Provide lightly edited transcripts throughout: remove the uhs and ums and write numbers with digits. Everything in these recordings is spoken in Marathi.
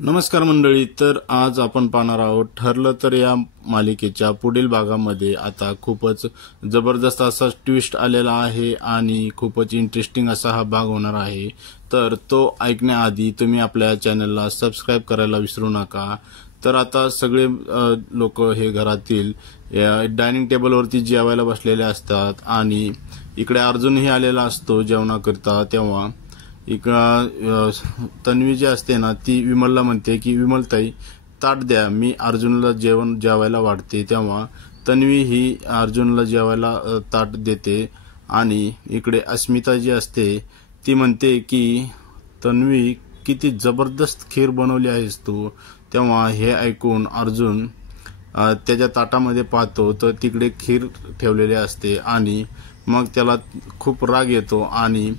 नमस्कार मंडळी, तर आज आपण पाहणार आहोत ठरलं तर या मालिकेच्या पुढील भागामध्ये आता खूपच जबरदस्त असा ट्विस्ट आलेला आहे आणि खूपच इंटरेस्टिंग असा हा भाग होणार आहे। तर तो ऐकण्याआधी तुम्ही आपल्या चॅनलला सबस्क्राइब करायला विसरू नका। तर आता सगळे लोक हे घरातील डायनिंग टेबलवरती जेवायला बसलेले असतात आणि इकडे अर्जुनही आलेला असतो जेवणाकरता। तेव्हा तन्वी जी असते ना ती विमलला म्हणते की विमलताई ताट द्या, मी अर्जुनला जेवायला वाढते। तेव्हा तन्वी ही अर्जुनला जेवायला ताट देते आणि इकडे अस्मिता जी असते ती म्हणते की तन्वी किती जबरदस्त खीर बनवली आहेस तू। तेव्हा हे ऐकून अर्जुन त्याच्या ताटामध्ये पाहतो तर तिकडे खीर ठेवलेली असते आणि मग त्याला खूप राग येतो आणि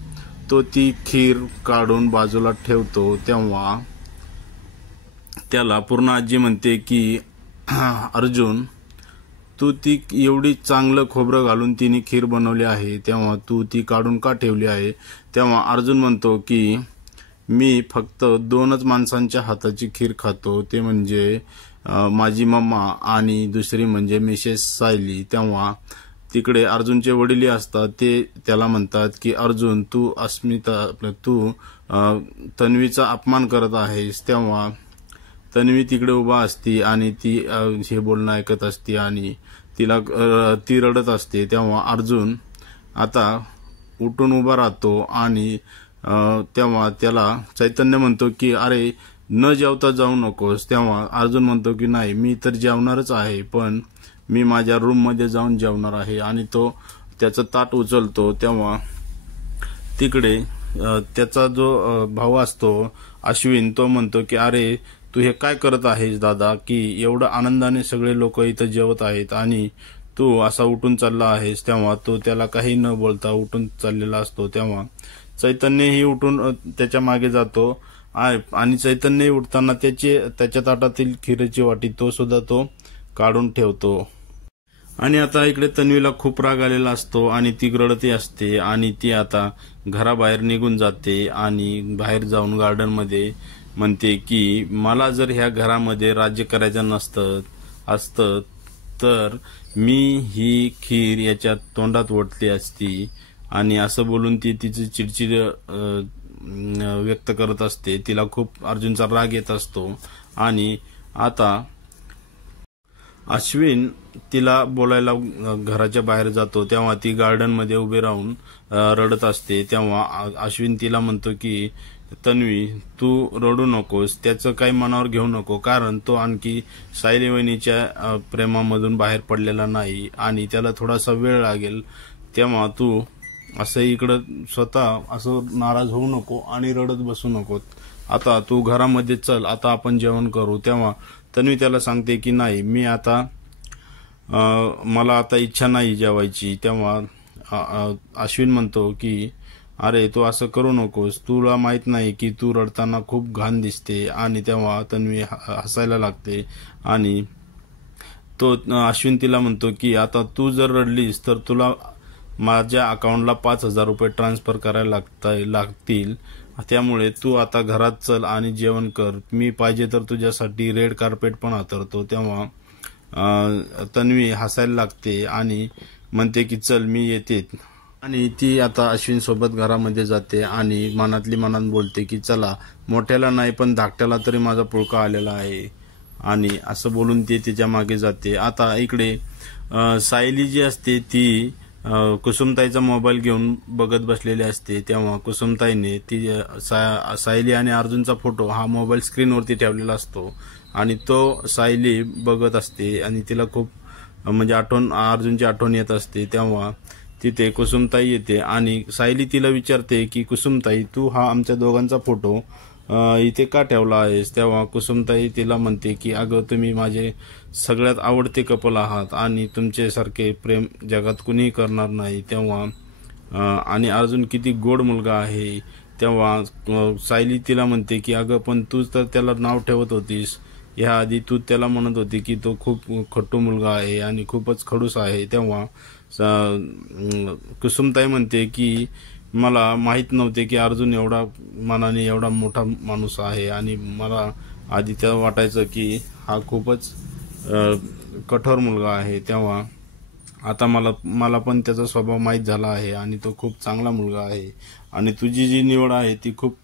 तो ती खीर काढून बाजूला ठेवतो। तेव्हा त्याला पूर्ण आजी म्हणते की अर्जुन तू ती एवढी चांगलं खोबरं घालून तिने खीर बनवली आहे, तेव्हा तू ती काढून का ठेवली आहे। तेव्हा अर्जुन म्हणतो की मी फक्त दोनच माणसांच्या हाताची खीर खातो, ते म्हणजे माझी मम्मा आणि दुसरी म्हणजे मिसेस सायली। तेव्हा तिकडे अर्जुनचे वडील असतात, ते त्याला म्हणतात की अर्जुन तू तू तन्वीचा अपमान करत आहेस। तेव्हा तन्वी तिकडे उभा असती आणि ती हे बोलणं ऐकत असते आणि ती रडत असते। तेव्हा अर्जुन आता उठून उभा राहतो आणि तेव्हा त्याला चैतन्य म्हणतो की अरे न जेवता जाऊ नकोस। तेव्हा अर्जुन म्हणतो की नाही, मी तर जेवणारच आहे, पण मी माझ्या रूम मध्ये जाऊन जेवणार आहे आणि तो त्याचं ताट उचलतो। तेव्हा तिकडे त्याचा जो भाऊ असतो अश्विन तो म्हणतो की अरे तू हे काय करत आहेस दादा, की एवढं आनंदाने सगळे लोक इथं जेवत आहेत आणि तू असा उठून चालला आहेस। तेव्हा तो त्याला काही न बोलता उठून चाललेला असतो। तेव्हा चैतन्यही उठून त्याच्या मागे जातो आणि चैतन्यही उठताना त्याच्या ताटातील खीरची वाटी तो सुद्धा तो काढून ठेवतो। आणि आता इकडे तन्वीला खूप राग आलेला असतो आणि ती रडती असते आणि ती आता घराबाहेर निघून जाते आणि बाहेर जाऊन गार्डन मध्ये म्हणते की मला जर ह्या घरामध्ये राज्य करायचं असतं तर मी ही खीर याच्या तोंडात ओतली असती। आणि असं बोलून ती तिची चिडचिड व्यक्त करत असते। तिला खूप अर्जुनचा राग येत असतो आणि आता अश्विन तिला बोलायला घराच्या बाहेर जातो। तेव्हा ती गार्डन मध्ये उभी राहून रडत असते। तेव्हा अश्विन तिला म्हणतो की तन्वी तू रडू नकोस, त्याचं काही मनावर घेऊ नको, कारण तो आणखी सायली वहिनीच्या प्रेमामधून बाहेर पडलेला नाही आणि त्याला थोडासा वेळ लागेल। तेव्हा तू असं इकडं स्वतः असं नाराज होऊ नको आणि रडत बसू नको, आता तू घरामध्ये चल, आता आपण जेवण करू। तेव्हा तन्वी त्याला सांगते की नाही, मी आता मला आता इच्छा नाही जेवायची। तेव्हा अश्विन म्हणतो की अरे तू असं करू नकोस, तुला माहित नाही की तू रडताना खूप घाण दिसते। आणि तेव्हा तन्वी हसायला लागते आणि तो अश्विन तिला म्हणतो की आता तू जर रडलीस तर तुला माझ्या अकाउंटला 5,000 रुपये ट्रान्सफर करायला लागतील, त्यामुळे तू आता घरात चल आणि जेवण कर, मी पाहिजे तर तुझ्यासाठी रेड कार्पेट पण हातरतो। तेव्हा तन्वी हसायला लागते आणि म्हणते की चल मी येते आणि ती आता अश्विन सोबत घरामध्ये जाते आणि मनातली मनात बोलते की चला मोठ्याला नाही पण धाकट्याला तरी माझा पुळका आलेला आहे आणि असं बोलून ती तिच्या मागे जाते। आता इकडे सायली जी असते ती कुसुमताईचा मोबाईल घेऊन बघत बसलेली असते। तेव्हा कुसुमताईने ती सायली आणि अर्जुनचा फोटो हा मोबाईल स्क्रीनवरती ठेवलेला असतो आणि तो सायली बघत असते आणि तिला खूप म्हणजे अर्जुनची आठवण येत असते। तेव्हा तिथे कुसुमताई येते आणि सायली तिला विचारते की कुसुमताई तू हा आमच्या दोघांचा फोटो इथे का ठेवला आहेस। तेव्हा कुसुमताई तिला म्हणते की अगं तुम्ही माझे सगळ्यात आवडते कपल आहात आणि तुमच्यासारखे प्रेम जगात कुणीही करणार नाही। तेव्हा आणि अर्जुन किती गोड मुलगा आहे। तेव्हा सायली तिला म्हणते की अगं पण तू तर त्याला नाव ठेवत होतीस, ह्या आधी तू त्याला म्हणत होती की तो खूप खट्टू मुलगा आहे आणि खूपच खडूस आहे। तेव्हा कुसुमताई म्हणते की मला माहीत नव्हते की अर्जुन एवढा मनाने एवढा मोठा माणूस आहे, आणि मला आधी तेव्हा वाटायचं की हा खूपच कठोर मुलगा आहे. तेव्हा आता मला पण त्याचा स्वभाव माहीत झाला आहे, आणि तो खूप चांगला मुलगा आहे. आणि तुझी जी निवड आहे ती खूप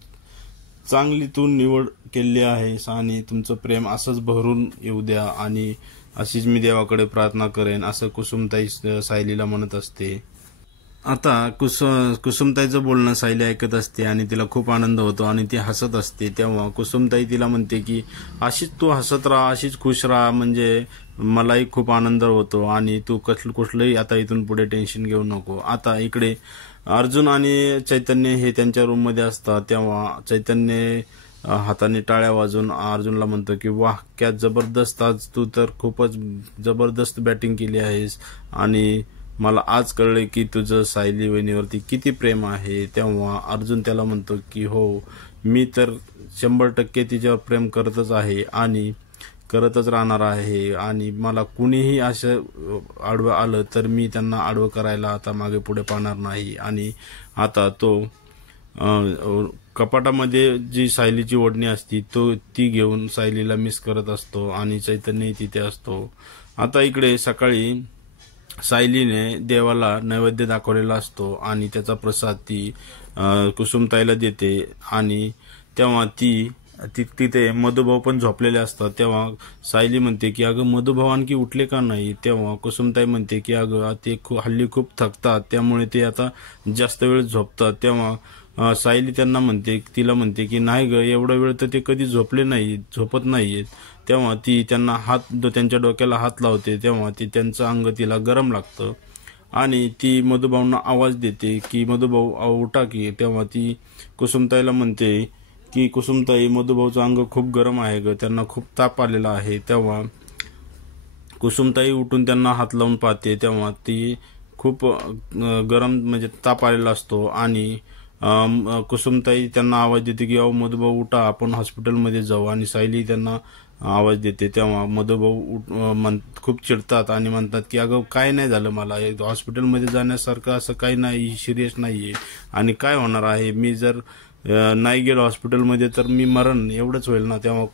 चांगली तू निवड केली आहेस, आणि तुमचं प्रेम असंच भरून येऊ द्या, आणि अशीच मी देवाकडे प्रार्थना करेन, असं कुसुमताई सायलीला म्हणत असते. आता कुसुमताईचं बोलणं सायली ऐकत असते आणि तिला खूप आनंद होतो आणि ती हसत असते. तेव्हा कुसुमताई तिला म्हणते की अशीच तू हसत राहा, अशीच खुश राहा, म्हणजे मलाही खूप आनंद होतो, आणि तू कुठलंही आता इथून पुढे टेन्शन घेऊ नको. आता इकडे अर्जुन आणि चैतन्य हे त्यांच्या रूममध्ये असतात. तेव्हा चैतन्य हाताने टाळ्या वाजून अर्जुनला म्हणतो की वाह, क्या जबरदस्त, आज तू तर खूपच जबरदस्त बॅटिंग केली आहेस, आणि मला आज कळले की तुझं सायली वहिनीवरती किती प्रेम आहे. तेव्हा अर्जुन त्याला म्हणतो की हो, मी तर 100% तिच्यावर प्रेम करतच आहे आणि करतच राहणार आहे, आणि मला कुणीही असं आडवं आलं तर मी त्यांना आडवं करायला आता मागे पुढे पाहणार नाही. आणि आता तो कपाटामध्ये जी सायलीची ओढणी असती ती घेऊन सायलीला मिस करत असतो, आणि चैतन्यही तिथे असतो. आता इकडे सकाळी सायलीने देवाला नैवेद्य दाखवलेला असतो, आणि त्याचा प्रसाद ती कुसुमताईला देते. आणि तेव्हा तिथे मधुभाऊ पण झोपलेले असतात. तेव्हा सायली म्हणते की अगं मधुभाऊ आणखी उठले का नाही. तेव्हा कुसुमताई म्हणते की अगं ते हल्ली खूप थकतात, त्यामुळे ते आता जास्त वेळ झोपतात. तेव्हा सायली तिला म्हणते की नाही ग, एवढा वेळ तर ते कधी झोपत नाहीयेत. तेव्हा ती त्यांच्या डोक्याला हात लावते. तेव्हा त्यांचं अंग तिला गरम लागतं, आणि ती मधुभाऊंना आवाज देते की मधुभाऊ उठा की. तेव्हा ती कुसुमताईला म्हणते की कुसुमताई, मधुभाऊचं अंग खूप गरम आहे ग, त्यांना खूप ताप आलेला आहे. तेव्हा कुसुमताई उठून त्यांना हात लावून पाहते. तेव्हा ती खूप गरम म्हणजे ताप आलेला असतो, आणि कुसुमताई त्यांना आवाज देते की अहो मधुभाऊ उठा, आपण हॉस्पिटलमध्ये जाऊ. आणि सायली त्यांना आवाज देते. तेव्हा मधुभाऊ खूप चिडतात आणि म्हणतात की अगं काय नाही झालं, मला हॉस्पिटलमध्ये जाण्यासारखं असं काही नाही, सिरियस नाहीये, आणि काय होणार आहे, मी जर नाही गेलो हॉस्पिटलमध्ये तर मी मरण, एवढंच होईल ना. तेव्हा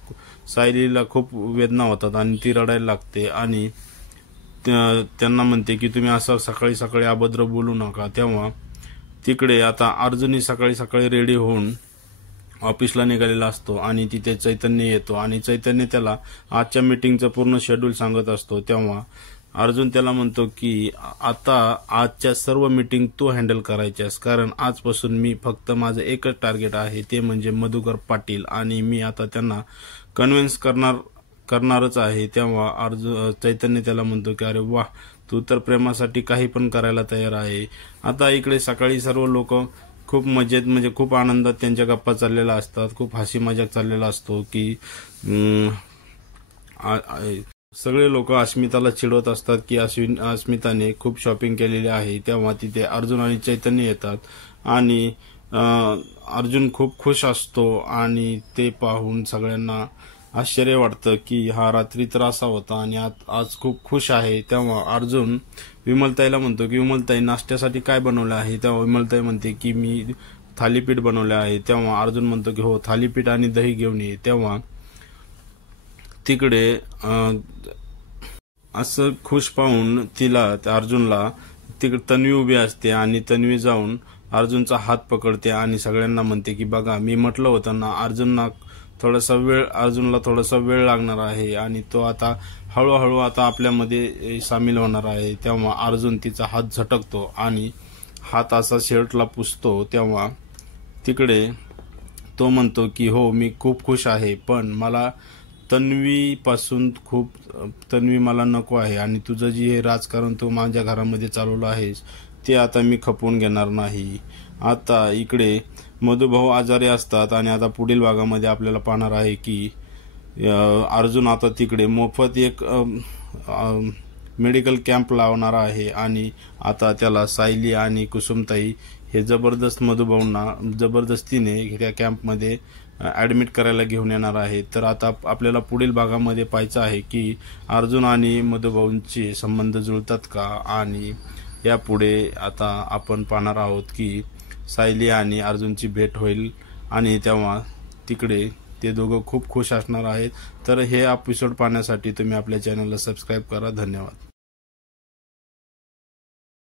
सायलीला खूप वेदना होतात आणि ती रडायला लागते, आणि त्यांना म्हणते की तुम्ही असं सकाळी सकाळी अभद्र बोलू नका. तेव्हा तिकडे आता अर्जुनही सकाळी सकाळी रेडी होऊन ऑफिसला निघालेला असतो, आणि तिथे चैतन्य येतो, आणि चैतन्य त्याला आजच्या मीटिंगचं पूर्ण शेड्यूल सांगत असतो. तेव्हा अर्जुन त्याला म्हणतो की आता आजच्या सर्व मीटिंग तू हँडल करायच्यास, कारण आजपासून मी फक्त माझं एकच टार्गेट आहे, ते म्हणजे मधुकर पाटील, आणि मी आता त्यांना कन्व्हिन्स करणारच आहे. तेव्हा चैतन्य त्याला म्हणतो की अरे वाह, तू तर प्रेमासाठी काही पण करायला तयार आहे. आता इकडे सकाळी सर्व लोक खूप मजेत, म्हणजे खूप आनंदात त्यांच्या गप्पा चाललेल्या असतात, खूप हसी मजाक चाललेला असतो की सगळे लोक अस्मिताला चिडवत असतात की अस्मिताने खूप शॉपिंग केलेली आहे. तेव्हा तिथे अर्जुन आणि चैतन्य येतात, आणि अर्जुन खूप खुश असतो, आणि ते पाहून सगळ्यांना आश्चर्य वाटतं की हा रात्री तर असा होता आणि आज खूप खुश आहे. तेव्हा अर्जुन विमलताईला म्हणतो की विमलताई, नाश्त्यासाठी काय बनवलं आहे. तेव्हा विमलताई म्हणते की मी थालीपीठ बनवले आहे. तेव्हा अर्जुन म्हणतो की हो, थालीपीठ आणि दही घेऊन ये. तेव्हा तिकडे असं खुश पाहून अर्जुनला तिकडे तन्वी उभी असते, आणि तन्वी जाऊन अर्जुनचा हात पकडते आणि सगळ्यांना म्हणते की बघा, मी म्हटलं होतं ना, अर्जुनला थोडासा वेळ लागणार आहे, आणि तो आता हळूहळू आता आपल्यामध्ये सामील होणार आहे. तेव्हा अर्जुन तिचा हात झटकतो आणि हात असा शर्टला पुसतो. तेव्हा तिकडे तो म्हणतो की हो, मी खूप खुश आहे, पण मला तन्वी मला नको आहे, आणि तुझं जे हे राजकारण तू माझ्या घरामध्ये चालवलं आहेस ते आता मी खपवून घेणार नाही. आता इकडे मधुभाऊ आजारी असतात, आणि आता पुढील भागामध्ये आपल्याला पाहणार आहे की अर्जुन आता तिकडे मोफत एक मेडिकल कॅम्प लावणार आहे, आणि आता त्याला सायली आणि कुसुमताई हे मधुभाऊंना जबरदस्तीने त्या कॅम्पमध्ये ऍडमिट करायला घेऊन येणार आहे. तर आता आपल्याला पुढील भागामध्ये पाहायचं आहे की अर्जुन आणि मधुभाऊंचे संबंध जुळतात का, आणि यापुढे आता आपण पाहणार आहोत की सायली आणि अर्जुनची भेट होईल आणि तेव्हा तिकडे ते दोघं खूप खुश असणार आहेत। तर हे एपिसोड पाहण्यासाठी तुम्ही आपल्या चॅनलला सबस्क्राईब करा। धन्यवाद।